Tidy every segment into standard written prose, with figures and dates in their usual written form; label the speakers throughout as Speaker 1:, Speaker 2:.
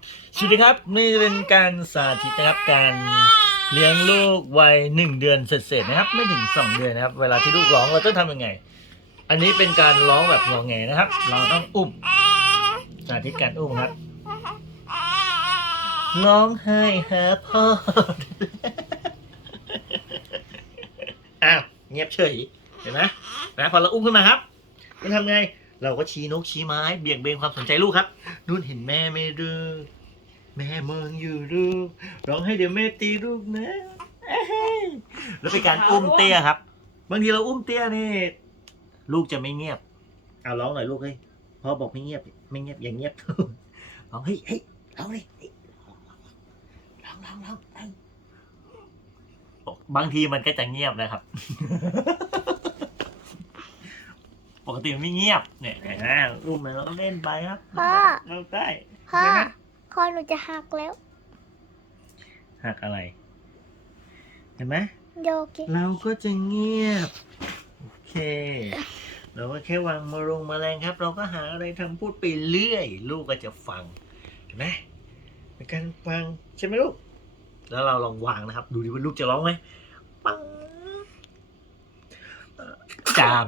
Speaker 1: สวัสดีครับนี่เป็นการสาธิตนะครับการเลี้ยงลูกวัย1 เดือนเศษๆนะครับไม่ถึง2 เดือนนะครับเวลาที่ลูกร้องเราต้องทำยังไงอันนี้เป็นการร้องแบบงอแงนะครับเราต้องอุ้มสาธิตการอุ้มครับร้องไห้หาพ่ออ้าวเงียบเฉยเห็นไหมนะพอเราอุ้มขึ้นมาครับจะทำไงเราก็ชี้นกชี้ไม้เบี่ยงเบนความสนใจลูกครับนู่นเห็นแม่ไม่ดูแม่มองอยู่ลูกร้องให้เดี๋ยวแม่ตีลูกนะแล้วเป็นการอุ้มเตี้ยครับบางทีเราอุ้มเตี้ยนี่ลูกจะไม่เงียบเอาร้องหน่อยลูกเฮ้ยพ่อบอกไม่เงียบไม่เงียบอย่างเงียบร้องเฮ้ยเฮ้ยร้องเลยร้องบางทีมันก็จะเงียบนะครับ ปกติมันไม่เงียบเนี่ยอุ้มมันแล้วก็เล่นไปครับ
Speaker 2: พ่อ
Speaker 1: เราได้
Speaker 2: พ่อ
Speaker 1: ใช่ไหม
Speaker 2: คอหนูจะหักแล้ว
Speaker 1: หักอะไรเห็นไหม
Speaker 2: โยกิ
Speaker 1: เราก็จะเงียบโอเคเราก็แค่วางแมลงครับ เราก็หาอะไรทำพูดไปเรื่อย ลูกก็จะฟังเห็นไหมเป็นการฟังใช่ไหมลูกแล้วเราลองวางนะครับ ดูดิว่าลูกจะร้องไหมปังจาม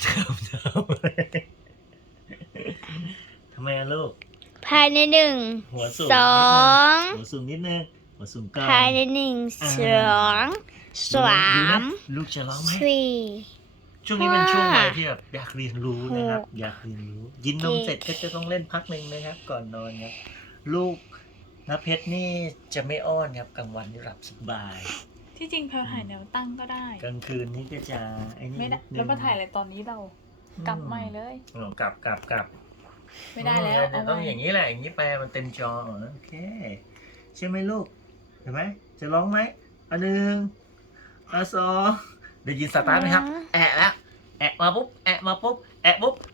Speaker 1: ทำไมอะลูก
Speaker 2: ภายในหนึ่ง
Speaker 1: หัวสูง
Speaker 2: สอง
Speaker 1: หัวสูงนิดนึงหัวสูงก่อน
Speaker 2: ภายในหนึ่งสองสาม
Speaker 1: ลูกจะร้องไหม
Speaker 2: สี่
Speaker 1: ช่วงนี้เป็นช่วงวัยที่แบบอยากเรียนรู้นะครับ อยากเรียนรู้กินนมเสร็จก็จะต้องเล่นพักหนึ่งนะครับ ก่อนนอนครับ ลูกน้าเพชรนี่จะไม่อ้อนครับกลางวันหลับสบาย
Speaker 3: ที่จริงแพลถ่ายแนวตั้งก็ได้
Speaker 1: กลางคืนนี่ก็จะไอ้นี่
Speaker 3: ไม่ได้
Speaker 1: นิดนึง
Speaker 3: แล้วมาถ่ายอะไรตอนนี้เรา กลับใหม่เลย
Speaker 1: กลับ
Speaker 3: ไม่ได้แล้ว
Speaker 1: จะต้องอย่างนี้แหละอย่างนี้แปลมันเต็มจอโอเคใช่ไหมลูกเห็นไหมจะร้องไหมอันหนึ่งอันสองได้ยินสตาร์ทไหมครับแอะแล้วแอะมาปุ๊บแอะมาปุ๊บแอะปุ๊บ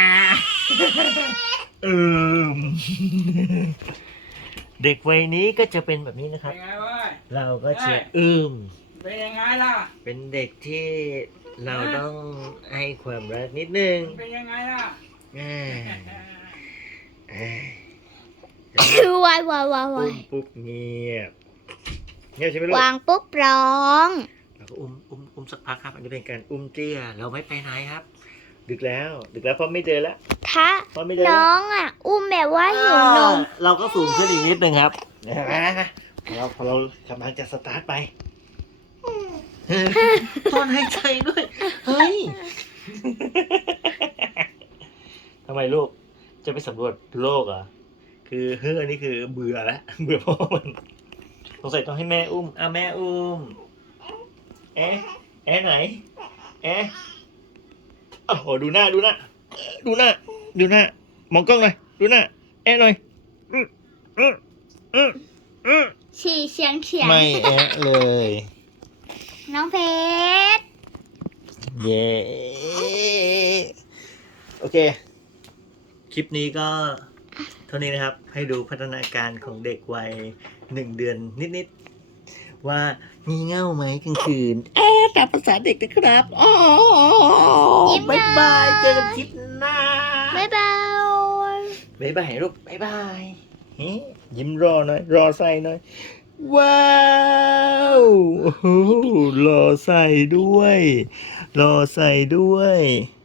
Speaker 1: มเด็กวัยนี้ก็จะเป็นแบบนี้นะครับ
Speaker 4: เป็นไงวะ
Speaker 1: เราก็จะ
Speaker 4: เป็นยังไงล่ะ
Speaker 1: เป็นเด็กที่เราต้องให้ความรักนิดนึง
Speaker 4: เป็นยังไงล่ะ
Speaker 2: วายวายวาย
Speaker 1: อุ้มปุ๊บเงียบใช่ไหมลูก
Speaker 2: วางปุ๊บร้อง
Speaker 1: เราก็อุ้มสักพักครับอันนี้เป็นการอุ้มเตี้ยเราไม่ไปไหนครับ ดึกแล้วเพราะไม่เดินแล้ว
Speaker 2: ถ้า
Speaker 1: เพราะไม่เดิน
Speaker 2: น้
Speaker 1: แล้ว
Speaker 2: องอ่ะ อุ้มแบบว่าหิวนม
Speaker 1: เราก็สูงขึ้นอีกนิดนึงครับพอเรากำลังจะสตาร์ทไปตอนหายใจด้วยเฮ้ยทำไมลูกจะไปสำรวจโลกเหรอคืออันนี้คือเบื่อแล้วเบื่อพ่อมันสงสัยต้องให้แม่อุ้มแม่อุ้มเอ๊ะไหนโอ้โหดูหน้ามองกล้องหน่อยดูหน้าหน่อย
Speaker 2: ฉี่เฉียง
Speaker 1: ไม่เลย
Speaker 2: น้องเพชร
Speaker 1: เย้โอเคคลิปนี้ก็เท่านี้นะครับให้ดูพัฒนาการของเด็กวัย1 เดือนนิดๆว่างี่เง่าไหมกลางคืนตามภาษาเด็กนะครับบ๊ายบายเจอกันคลิปหน้า
Speaker 2: บ๊ายบาย
Speaker 1: บ๊ายบายลูกบ๊ายบายยิ้มรอหน่อยรอใส่หน่อยว้าวโอ้โหรอใส่ด้วย